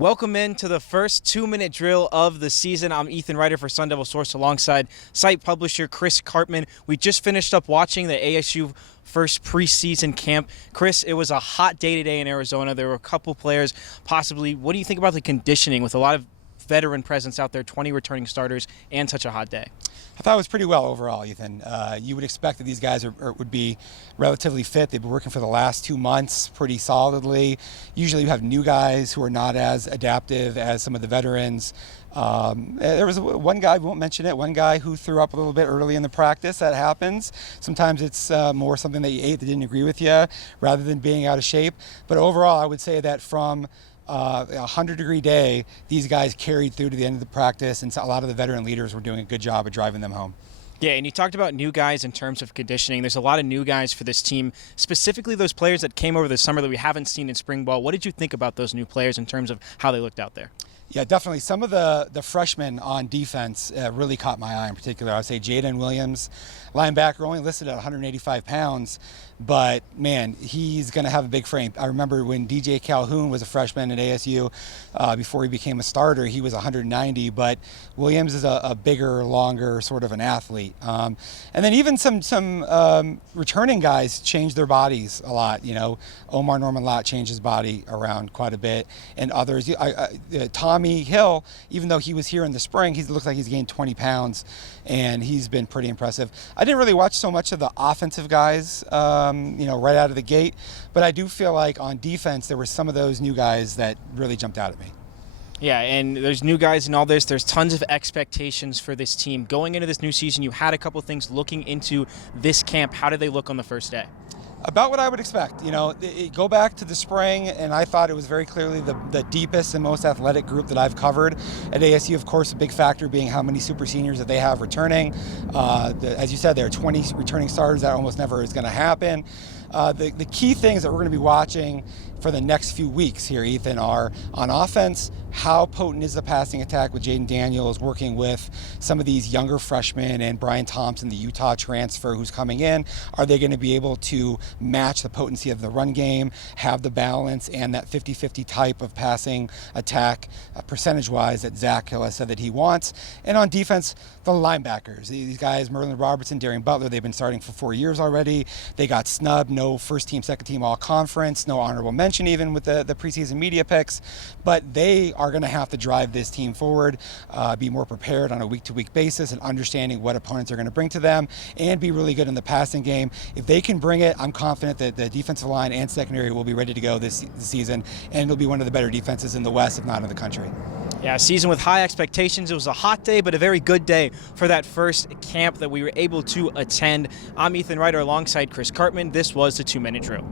Welcome into the first 2-minute drill of the season. I'm Ethan Ryter for Sun Devil Source alongside site publisher Chris Karpman. We just finished up watching the ASU first preseason camp. Chris, it was a hot day today in Arizona. There were a couple players possibly. What do you think about the conditioning with a lot of veteran presence out there, 20 returning starters, and such a hot day? I thought it was pretty well overall, Ethan. You would expect that these guys would be relatively fit. They've been working for the last 2 months pretty solidly. Usually you have new guys who are not as adaptive as some of the veterans. There was one guy, we won't mention it, one guy who threw up a little bit early in the practice. That happens. Sometimes it's more something that you ate that didn't agree with you rather than being out of shape. But overall, I would say that from a 100-degree day, these guys carried through to the end of the practice, and so a lot of the veteran leaders were doing a good job of driving them home. Yeah, and you talked about new guys in terms of conditioning. There's a lot of new guys for this team, specifically those players that came over this summer that we haven't seen in spring ball. What did you think about those new players in terms of how they looked out there? Yeah, definitely. Some of the freshmen on defense really caught my eye in particular. I would say Jaden Williams, linebacker, only listed at 185 pounds, but man, he's going to have a big frame. I remember when DJ Calhoun was a freshman at ASU before he became a starter, he was 190, but Williams is a bigger, longer sort of an athlete. And then even some returning guys changed their bodies a lot. You know, Omar Norman Lott changed his body around quite a bit, and others. Tommy Hill, even though he was here in the spring, he looks like he's gained 20 pounds, and he's been pretty impressive. I didn't really watch so much of the offensive guys, right out of the gate, but I do feel like on defense there were some of those new guys that really jumped out at me. Yeah, and there's new guys and all this. There's tons of expectations for this team. Going into this new season, you had a couple things looking into this camp. How did they look on the first day? About what I would expect. Go back to the spring, and I thought it was very clearly the deepest and most athletic group that I've covered at ASU. Of course, a big factor being how many super seniors that they have returning. As you said, there are 20 returning starters. That almost never is going to happen. The key things that we're going to be watching for the next few weeks here, Ethan, are on offense, how potent is the passing attack with Jaden Daniels working with some of these younger freshmen and Brian Thompson, the Utah transfer who's coming in. Are they going to be able to match the potency of the run game, have the balance and that 50-50 type of passing attack percentage-wise that Zach Hill has said that he wants? And on defense, the linebackers. These guys, Merlin Robertson, Darian Butler, they've been starting for 4 years already. They got snubbed, no first team, second team all conference, no honorable mention even with the preseason media picks, but they are going to have to drive this team forward, be more prepared on a week-to-week basis and understanding what opponents are going to bring to them, and be really good in the passing game. If they can bring it, I'm confident that the defensive line and secondary will be ready to go this season, and it'll be one of the better defenses in the West, if not in the country. Yeah, a season with high expectations. It was a hot day, but a very good day for that first camp that we were able to attend. I'm Ethan Ryter alongside Chris Karpman. This was the 2-minute drill.